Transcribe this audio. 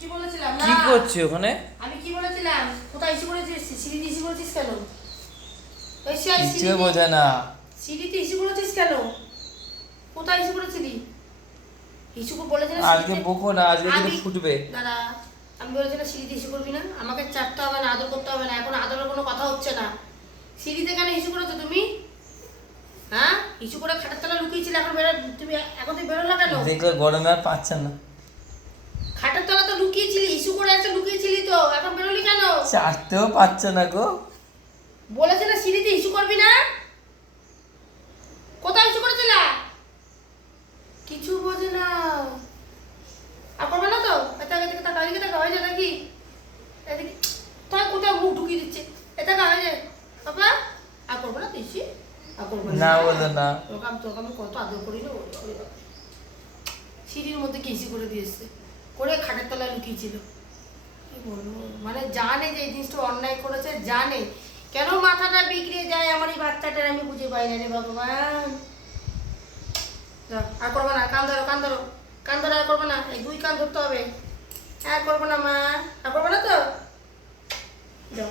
কি বলেছিলাম না? কি করছিস ওখানে? আমি কি বলেছিলাম? কোথায় ইস্যু করেছিস? সিঁড়িতে ইস্যু করেছিস কেন? কিচ্ছু বোঝে না। সিঁড়িতে ইস্যু করেছিস কেন? কোথায় ইস্যু করেছিলি? ইস্যু বলেছিলাম আজকে বকো না, আজকে কিন্তু ফুটবে। দাদা, আমি বলেছিলাম সিঁড়িতে ইস্যু করবি না, আমাকে চাটতে হবে না, আদর করতে হবে না, এখন আদরের কোনো কথা হচ্ছে না। সিঁড়িতে কেন ইস্যু করেছো তুমি? হ্যাঁ, ইস্যু করে খাটের তলা লুকিয়েছিলে, এখন তুমি এখন তুমি বেরোলো কেন? দেখলে গরমে আর পাচ্ছে না। খাটের তলা তো লুকিয়েছিলি, ইস্যু করে আছে লুকিয়েছিলি তো, এখন বেরোলি কেন? চাটতেও পাচ্ছে না গো। বলেছে না সিঁড়িতে ইস্যু করবি না? কোথায় ইস্যু করেছিল? কিছু বোঝে না। আর করবে না তো? এটা এদিকে তাকা, এদিকে তাকা, হয়ে যায় নাকি? এদিকে তাই কোথায় মুখ ঢুকিয়ে দিচ্ছে? এটা কা হয়ে যায় বাবা? আর করবে না তো ইস্যু? আর করবে না বলে না। তোকে আমি কত আদর করি না? সিঁড়ির মধ্যে কি ইস্যু করে দিয়েছে, করে খাটের তলায় লুকিয়েছিল। কি বলবো, মানে জানে যে এই জিনিসটা অন্যায় করেছে, জানে। কেন মাথাটা বিগড়ে যায় আমার এই বাচ্চাটার, আমি বুঝে পাই না রে ভগবান। আর করবো না, কান ধরো কান ধরো কান ধরো, আর করবো না, এই দুই কান ধরতে হবে। আর করবো না মা, আর করবো না তো, যাও।